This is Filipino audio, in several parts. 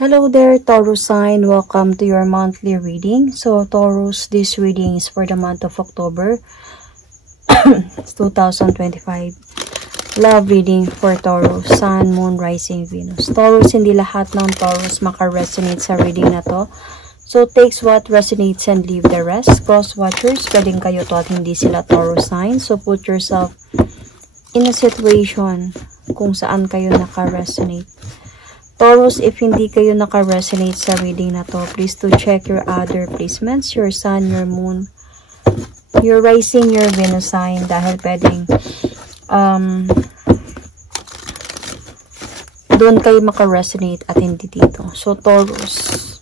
Hello there, Taurus sign. Welcome to your monthly reading. So, Taurus, this reading is for the month of October. It's 2025. Love reading for Taurus, Sun, Moon, Rising, Venus. Taurus, hindi lahat ng Taurus maka-resonate sa reading na to. So, takes what resonates and leave the rest. Cross watchers, pwedeng kayo to at hindi sila Taurus sign. So, put yourself in a situation kung saan kayo naka-resonate. Taurus, if hindi kayo naka-resonate sa reading na to, please to check your other placements, your Sun, your Moon, your Rising, your Venus sign, dahil pwedeng doon kayo maka-resonate at hindi dito. So, Taurus,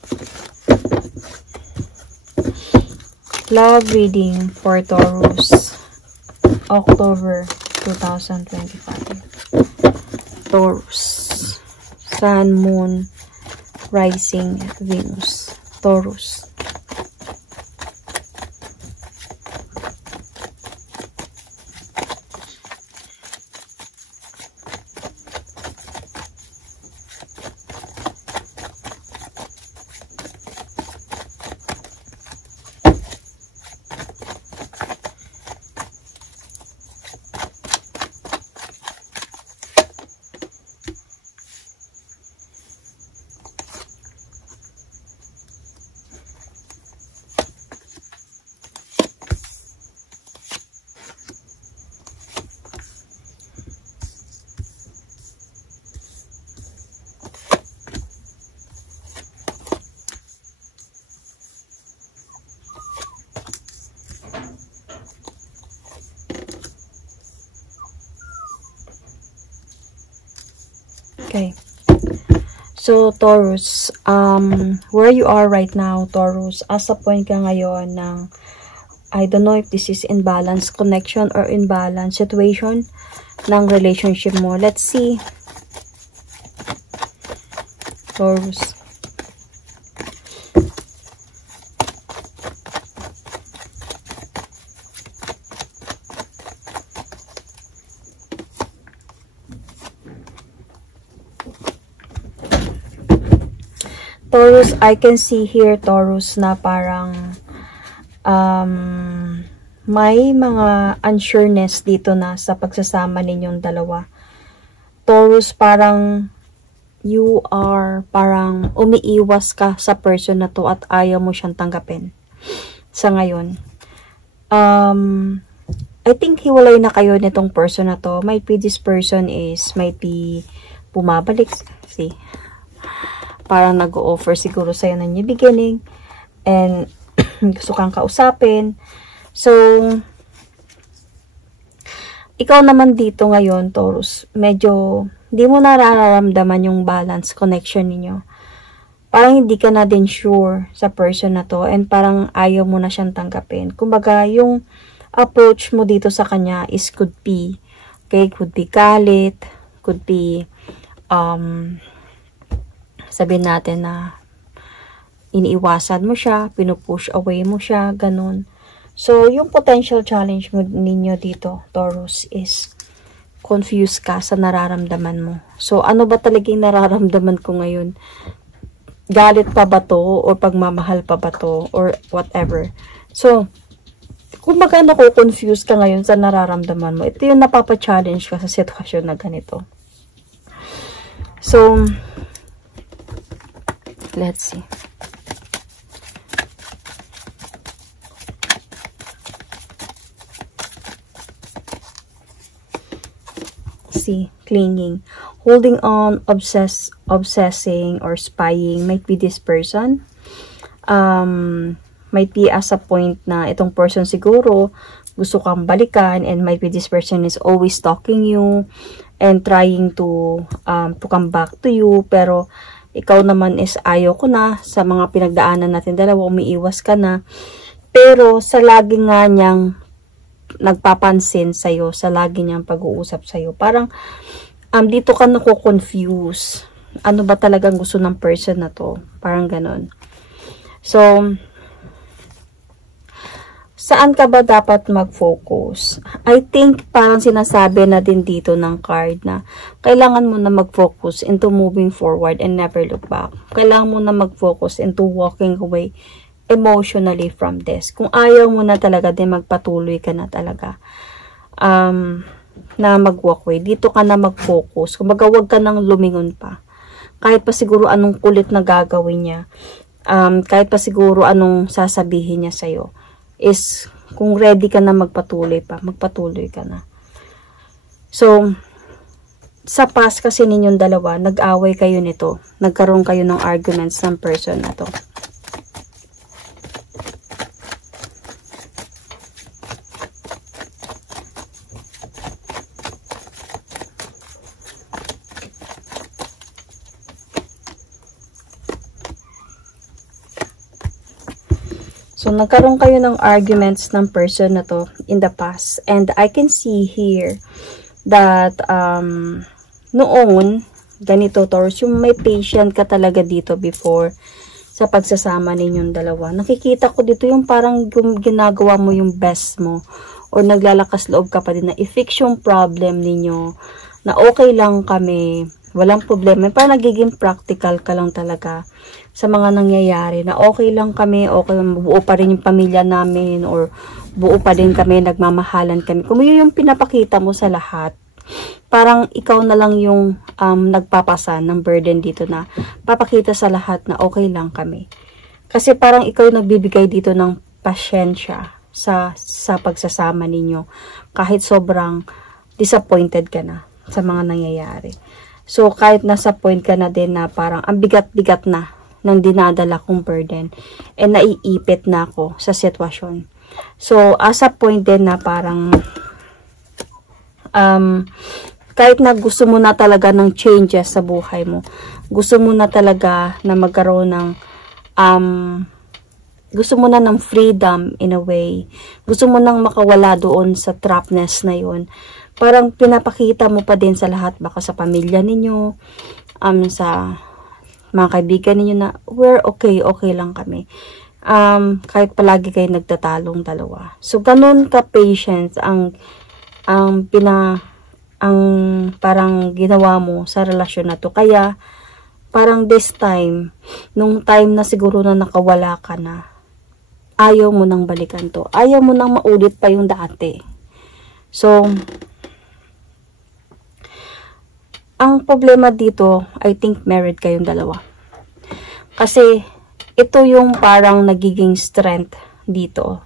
love reading for Taurus, October 2025. Taurus, Sun, Moon, Rising, Venus. Taurus. Okay. So, Taurus, where you are right now, Taurus, as a point ka ngayon ng, I don't know if this is imbalance connection or imbalance situation ng relationship mo. Let's see. Taurus. Taurus, I can see here, Taurus, na parang may mga unsureness dito na sa pagsasama ninyong dalawa. Taurus, parang you are parang umiiwas ka sa person na to at ayaw mo siyang tanggapin sa ngayon. I think hiwalay na kayo nitong person na to. Might be this person might be bumabalik. See? Parang nag-o-offer siguro sa'yo na new beginning and gusto kang kausapin. So, ikaw naman dito ngayon, Taurus, medyo hindi mo nararamdaman yung balance connection ninyo. Parang hindi ka na din sure sa person na to and parang ayaw mo na siyang tanggapin. Kumbaga, yung approach mo dito sa kanya is could be galit, could be sabihin natin na iniiwasan mo siya, pinupush away mo siya, ganun. So, yung potential challenge mo ninyo dito, Taurus, is confused ka sa nararamdaman mo. So, ano ba talagang nararamdaman ko ngayon? Galit pa ba to? Or pagmamahal pa ba to? Or whatever. So, kung magano ko confused ka ngayon sa nararamdaman mo, ito yung napapa-challenge ka sa sitwasyon na ganito. So, let's see. See, clinging, holding on, obsessing, or spying. Might be this person. Might be as a point na itong person siguro gusto kang balikan, and might be this person is always stalking you and trying to come back to you, pero ikaw naman is ayaw ko na sa mga pinagdaanan natin dalawa, umiiwas ka na. Pero sa lagi nga niyang nagpapansin sa'yo, sa lagi niyang pag-uusap sa'yo, parang dito ka nako-confuse. Ano ba talagang gusto ng person na to? Parang ganon. So, Saan ka ba dapat mag-focus? I think parang sinasabi na din dito ng card na kailangan mo na mag-focus into moving forward and never look back. Kailangan mo na mag-focus into walking away emotionally from this. Kung ayaw mo na talaga din magpatuloy ka na talaga na mag-walk away. Dito ka na mag-focus. Kumbaga wag ka nang lumingon pa. Kahit pa siguro anong kulit na gagawin niya. Kahit pa siguro anong sasabihin niya sa'yo. Is kung ready ka na magpatuloy pa, magpatuloy ka na. So, sa past kasi ninyong dalawa, nag-away kayo nito. Nagkaroon kayo ng arguments ng person na to. So, nagkaroon kayo ng arguments ng person na to in the past. And I can see here that noon, ganito Taurus, yung may patient ka talaga dito before sa pagsasama ninyong dalawa. Nakikita ko dito yung parang ginagawa mo yung best mo or naglalakas loob ka pa din na i-fix yung problem ninyo, na okay lang kami, walang problema. Parang nagiging practical ka lang talaga sa mga nangyayari, na okay lang kami, okay, buo pa rin yung pamilya namin, or buo pa din kami, nagmamahalan kami. Kung yun yung pinapakita mo sa lahat, parang ikaw na lang yung nagpapasa ng burden dito, na papakita sa lahat na okay lang kami. Kasi parang ikaw yung nagbibigay dito ng pasyensya sa pagsasama ninyo, kahit sobrang disappointed ka na sa mga nangyayari. So, kahit nasa point ka na din na parang ang bigat-bigat na ng dinadala kong burden, naiipit na ako sa sitwasyon. So, as a point din na parang kahit na gusto mo na talaga ng changes sa buhay mo, gusto mo na talaga na magkaroon ng gusto mo na ng freedom in a way, gusto mo nang makawala doon sa trapness na yun, parang pinapakita mo pa din sa lahat, baka sa pamilya ninyo, sa mga kaibigan ninyo, na we're okay, okay lang kami. Kahit palagi kayo nagtatalong dalawa. So, ganun ka-patience ang parang ginawa mo sa relasyon na to. Kaya, parang this time, nung time na siguro na nakawala ka na, ayaw mo nang balikan to. Ayaw mo nang maulit pa yung dati. So, ang problema dito, I think married kayong dalawa. Kasi, ito yung parang nagiging strength dito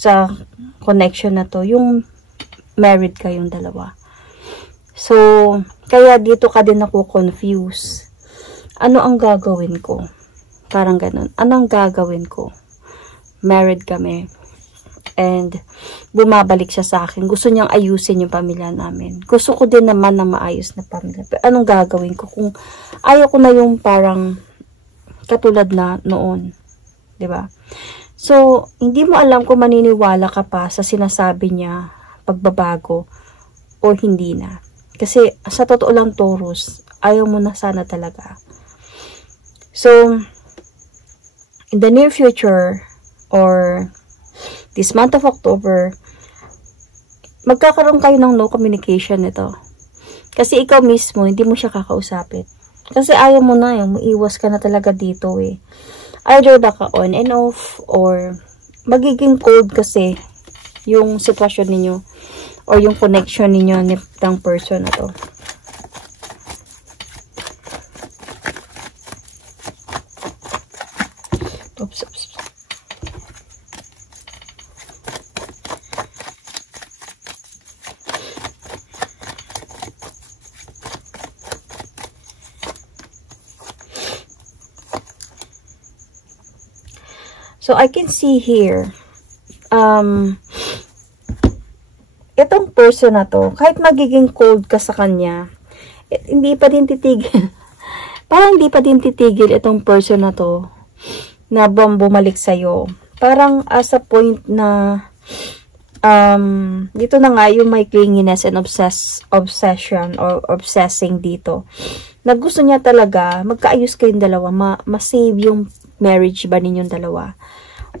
sa connection na to, yung married kayong dalawa. So, kaya dito ka din ako confused. Ano ang gagawin ko? Parang ganun. Anong gagawin ko? Married kami. And, bumabalik siya sa akin. Gusto niyang ayusin yung pamilya namin. Gusto ko din naman na maayos na pamilya. Pero anong gagawin ko kung ayaw ko na yung parang katulad na noon? Diba? So, hindi mo alam kung maniniwala ka pa sa sinasabi niya, pagbabago, o hindi na. Kasi, sa totoo lang, Taurus, ayaw mo na sana talaga. So, in the near future, or this month of October, magkakaroon kayo ng no communication nito. Kasi ikaw mismo, hindi mo siya kakausapin. Kasi ayaw mo na, iwas ka na talaga dito eh. Either baka on and off, or magiging cold kasi yung sitwasyon ninyo, or yung connection ninyo ng person na to. Oops. So, I can see here, itong person na to, kahit magiging cold ka sa kanya, hindi pa din titigil. Parang hindi pa din titigil itong person na to, na bumalik sa'yo. Parang as a point na, dito na nga yung may clinginess and obsession or obsessing dito. Na gusto niya talaga, magkaayos kayong dalawa, ma-save yung marriage ba ninyong dalawa?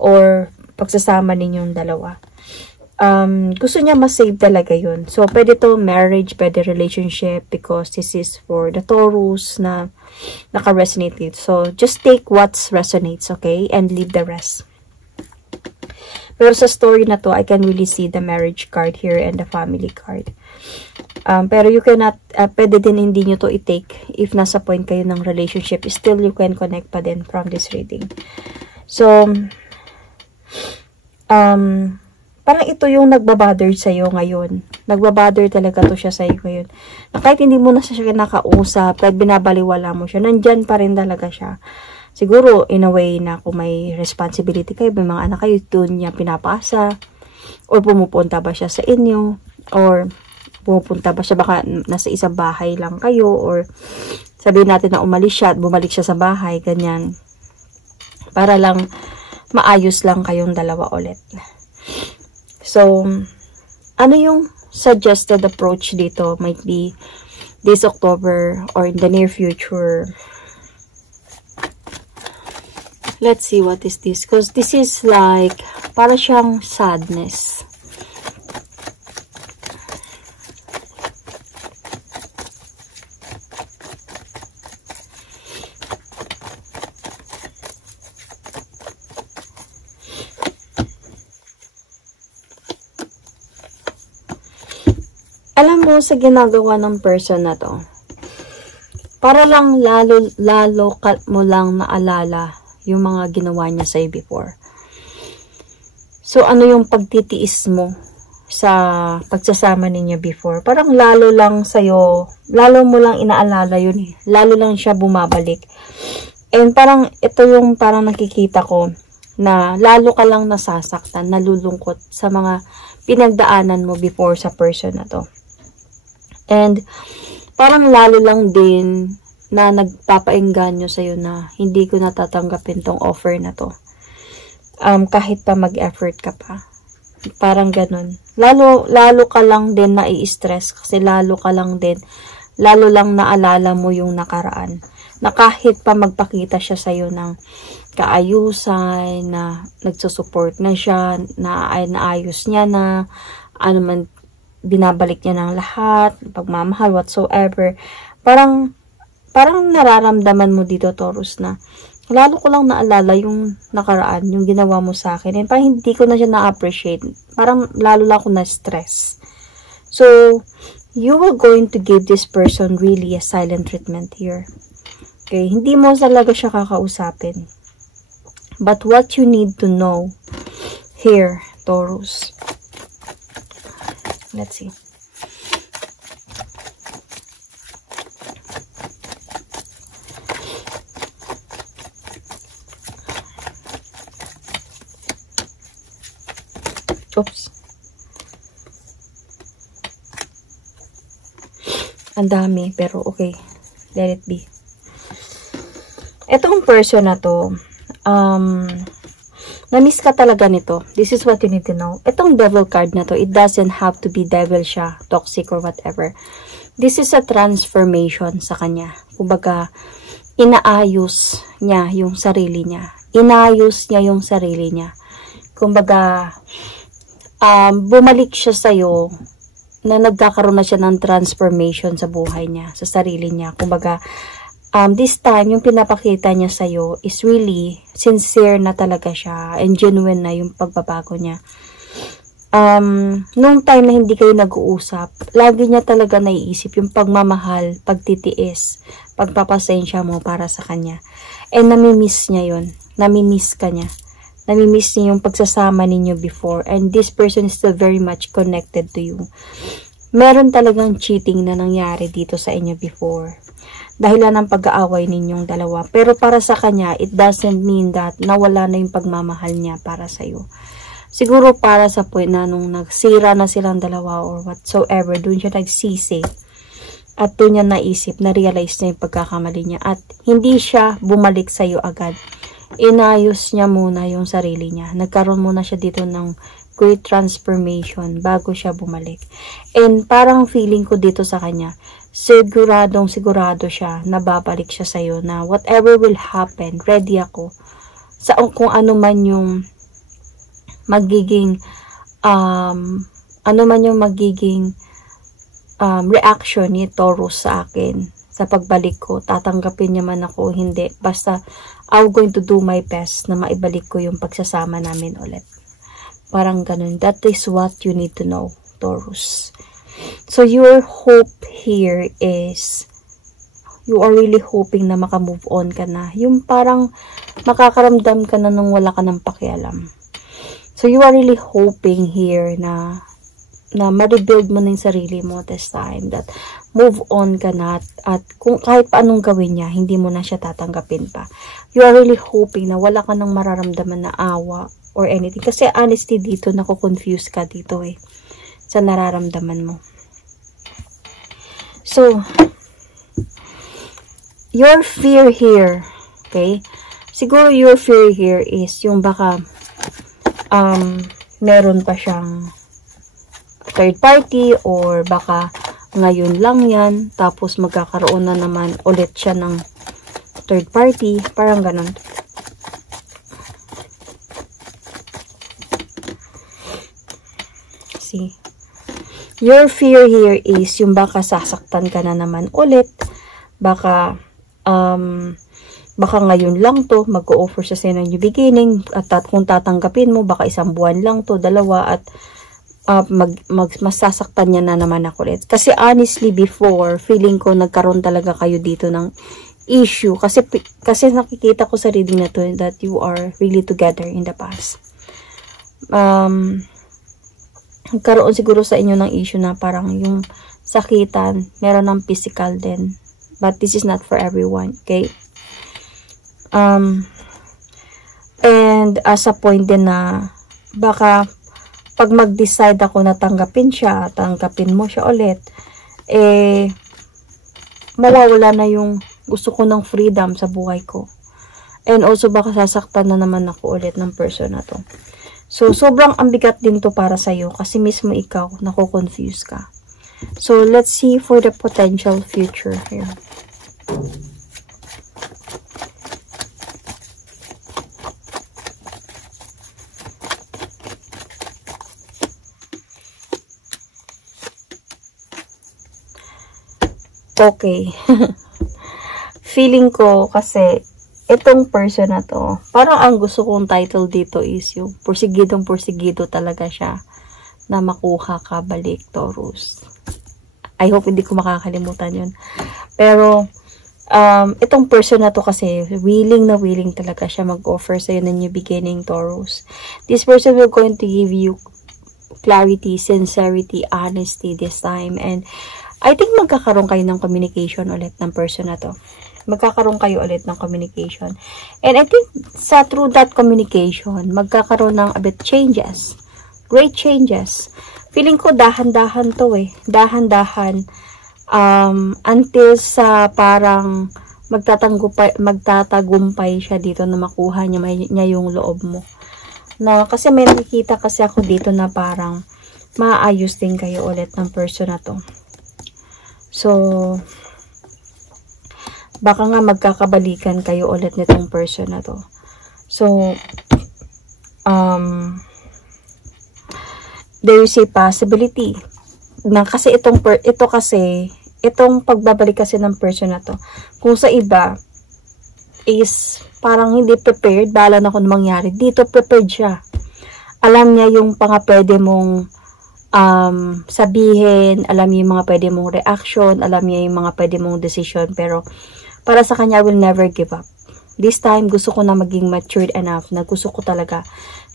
Or pagsasama ninyong dalawa. gusto niya ma-save talaga yun. So, pwede to marriage, pwede relationship, because this is for the Taurus na naka-resonate dito. So, just take what resonates, okay? And leave the rest. Pero sa story na to, I can really see the marriage card here and the family card. Pero you cannot, pwede din hindi nyo to i-take if nasa point kayo ng relationship. Still, you can connect pa din from this reading. So, parang ito yung nagbabother sa'yo ngayon. Nagbabother talaga to siya sa'yo ngayon. Na kahit hindi mo na siya nakausap, kahit binabaliwala mo siya, nandyan pa rin talaga siya. Siguro, in a way na kung may responsibility kayo, may mga anak kayo, doon niya pinapasa, or pumupunta ba siya sa inyo, or pumupunta ba siya, baka nasa isang bahay lang kayo, or sabihin natin na umalis siya at bumalik siya sa bahay, ganyan. Para lang maayos lang kayong dalawa ulit. So, ano yung suggested approach dito? Might be this October or in the near future. Let's see what is this. Because this is like, para siyang sadness. Alam mo, sa ginagawa ng person na to, para lang lalo mo lang naalala yung mga ginawa niya sa'yo before. So, ano yung pagtitiis mo sa pagsasama ninyo before? Parang lalo lang sa'yo, lalo mo lang inaalala yun eh. Lalo lang siya bumabalik. And parang, ito yung parang nakikita ko, na lalo ka lang nasasaktan, nalulungkot sa mga pinagdaanan mo before sa person na to. And, parang lalo lang din na nagpapaengganyo sa'yo na hindi ko natatanggapin tong offer na to. Kahit pa mag-effort ka pa. Parang ganun. Lalo ka lang din nai-stress kasi lalo lang naalala mo yung nakaraan. Na kahit pa magpakita siya sa'yo ng kaayusan, na nagsusupport na siya, na naayos niya na, ano man, binabalik niya ng lahat, pagmamahal, whatsoever. Parang nararamdaman mo dito, Taurus, na lalo ko lang naalala yung nakaraan, yung ginawa mo sa akin. And parang hindi ko na siya na-appreciate. Parang lalo lang ako na-stress. So, you are going to give this person really a silent treatment here. Okay? Hindi mo talaga siya kakausapin. But what you need to know here, Taurus. Let's see. Oops. Ang dami, pero okay. Let it be. Etong person na to, na-miss ka talaga nito. This is what you need to know. Itong devil card na to, it doesn't have to be devil siya, toxic or whatever. This is a transformation sa kanya. Kumbaga, inaayos niya yung sarili niya. Inayos niya yung sarili niya. Kumbaga, bumalik siya sa'yo na nagkakaroon na siya ng transformation sa buhay niya, sa sarili niya. Kumbaga, this time, yung pinapakita niya sa'yo is really sincere na talaga siya and genuine na yung pagbabago niya. Nung time na hindi kayo nag-uusap, lagi niya talaga naiisip yung pagmamahal, pagtitiis, pagpapasensya mo para sa kanya. And namimiss niya yun. Namimiss ka niya. Namimiss niya yung pagsasama ninyo before. And this person is still very much connected to you. Meron talagang cheating na nangyari dito sa inyo before. Dahilan ng pag-aaway ninyong dalawa. Pero para sa kanya, it doesn't mean that nawala na yung pagmamahal niya para sa'yo. Siguro para sa point na nung nagsira na silang dalawa or whatsoever, doon siya nagsisi. At doon niya naisip, na-realize na yung pagkakamali niya. At hindi siya bumalik sa'yo agad. Inayos niya muna yung sarili niya. Nagkaroon muna siya dito ng great transformation bago siya bumalik. And parang feeling ko dito sa kanya, sigurado siya na babalik siya sa'yo na whatever will happen, ready ako sa kung ano man yung magiging ano man yung magiging reaction ni Taurus sa akin sa pagbalik ko, tatanggapin niya man ako o hindi, basta I'm going to do my best na maibalik ko yung pagsasama namin ulit. Parang ganun. That is what you need to know, Taurus. So your hope here is you are really hoping na makamove on ka na. Yung parang makakaramdam ka na nung wala ka ng pakialam. So you are really hoping here na ma-rebuild mo na yung sarili mo this time, that move on ka na, at kung kahit pa anong gawin niya, hindi mo na siya tatanggapin pa. You are really hoping na wala ka nang mararamdaman na awa or anything. Kasi honestly dito, nako-confuse ka dito sa nararamdaman mo. So, your fear here, okay? Siguro your fear here is yung baka meron pa siyang third party, or baka ngayon lang yan, tapos magkakaroon na naman ulit siya ng third party, parang ganun. See? Your fear here is yung baka sasaktan ka na naman ulit, baka ngayon lang to, mag-o-offer siya sa new beginning, at kung tatanggapin mo, baka isang buwan lang to, dalawa, at masasaktan niya na naman ako ulit. Kasi honestly, before, feeling ko nagkaroon talaga kayo dito ng issue. Kasi nakikita ko sa reading na to that you are really together in the past. Nagkaroon siguro sa inyo ng issue na parang yung sakitan, meron ng physical din. But this is not for everyone, okay? And as a point din na baka pag mag-decide ako na tanggapin siya, tanggapin mo siya ulit, mawawala na yung gusto ko ng freedom sa buhay ko. And also, baka sasaktan na naman ako ulit ng person na to. So, sobrang ambigat din to para sa'yo kasi mismo ikaw, nako-confuse ka. So, let's see for the potential future here. Okay. Feeling ko kasi itong person na to, parang ang gusto kong title dito is yung porsigido talaga siya na makuha ka balik, Taurus. I hope hindi ko makakalimutan yun. Pero itong person na to kasi willing na willing talaga siya mag-offer sa'yo ng new beginning, Taurus. This person will going to give you clarity, sincerity, honesty this time, and I think magkakaroon kayo ng communication ulit ng person na to. Magkakaroon kayo ulit ng communication. And I think through that communication, magkakaroon ng a bit changes. Great changes. Feeling ko dahan-dahan to Dahan-dahan. Until sa parang magtatagumpay siya dito na makuha niya yung loob mo. Kasi may nakikita kasi ako dito na parang maayos din kayo ulit ng person na to. So, baka nga magkakabalikan kayo ulit nitong person na to. So, there is a possibility na kasi itong pagbabalik kasi ng person na to, kung sa iba is parang hindi prepared, bahala na kung mangyari. Dito prepared siya. Alam niya yung pwede mong sabihin, alam niya yung mga pwede mong reaction, alam niya yung mga pwede mong decision, pero para sa kanya, I will never give up. This time, gusto ko na maging matured enough na gusto ko talaga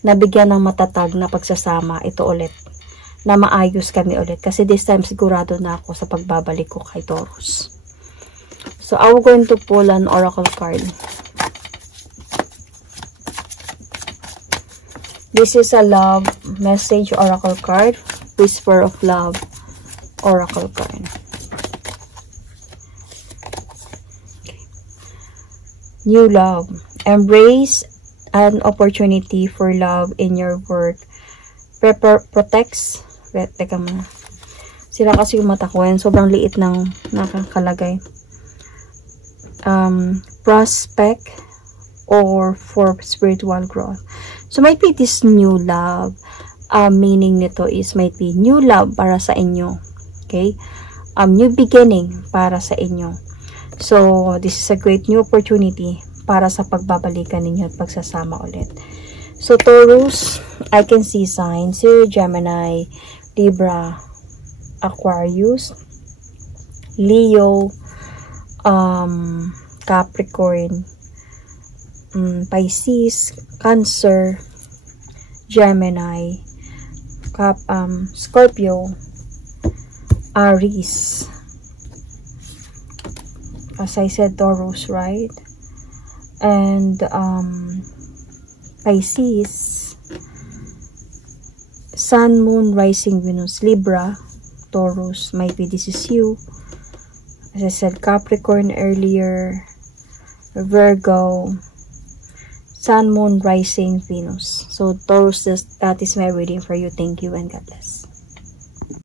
na bigyan ng matatag na pagsasama ito ulit, na maayos kami ulit, kasi this time sigurado na ako sa pagbabalik ko kay Taurus. So, I'm going to pull an oracle card. This is a love message oracle card. Whisper of Love oracle card. Okay. New love. Embrace an opportunity for love in your work. Protects. Wait, teka muna. Sila kasi yung mata ko. Sobrang liit ng nakakalagay. Prospect or for spiritual growth. So, might be this new love. meaning nito is might be new love para sa inyo. Okay? New beginning para sa inyo. So, this is a great new opportunity para sa pagbabalikan ninyo at pagsasama ulit. So, Taurus, I can see signs here, Gemini, Libra, Aquarius, Leo, Capricorn, Pisces, Cancer, Gemini, Scorpio, Aries. As I said, Taurus, right? And Pisces, Sun, Moon, Rising, Venus, Libra, Taurus, maybe this is you. As I said, Capricorn earlier, Virgo, Sun, Moon, Rising, Venus. So Taurus, that is my reading for you. Thank you and God bless.